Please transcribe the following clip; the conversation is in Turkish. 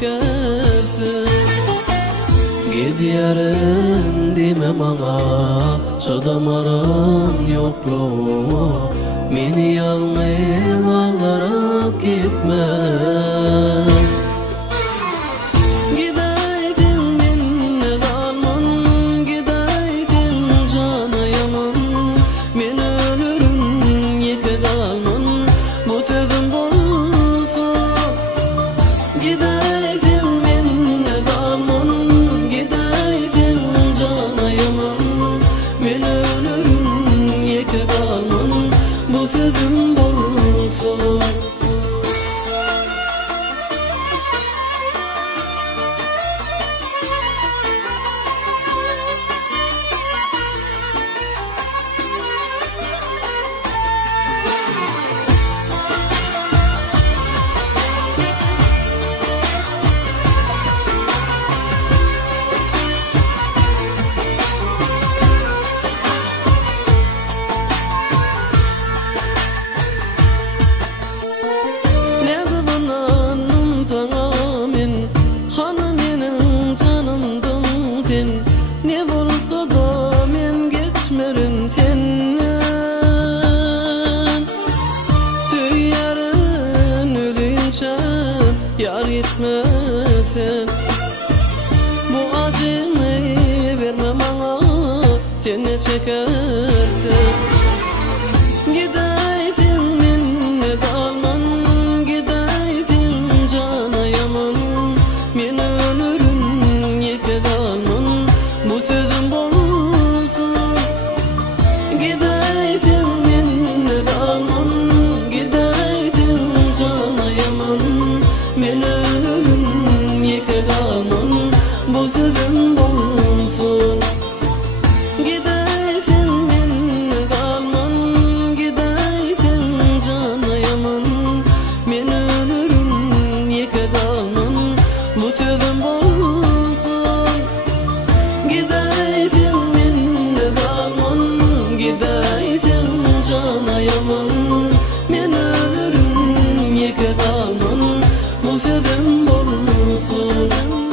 çekersin. Gidiyorum deme bana, çadamaram yokluğu. Meni yalnız kaldırıp gitme. Gideytin minne kalman, gideytin canayamın. Men ölürüm yeke kalman, bu sözüm bolsun. Gideytin minne kalman, gideytin canayamın. Men ölürüm yeke kalman, bu sözüm bolsun. Ne bolsa da men geçmerin senden. Söylerin ölünce yar etmesin. Bu acını verme bana, sen ne çekersin. Gideysin minne kalman, gideysin canayamın. Men ölürüm yeke kalman, bu sözüm bolsun. Gideytin minne kalman, gideytin canayamın. Men ölürüm yeke kalman, bu sözüm bolsun. Gideytin minne kalman, gideytin canayamın. Men ölürüm yeke kalman, bu sözüm bolsun. Gideytin minne kalman, gideytin canayamın. Men ölürüm yeke kalman, bu sözüm bolsun.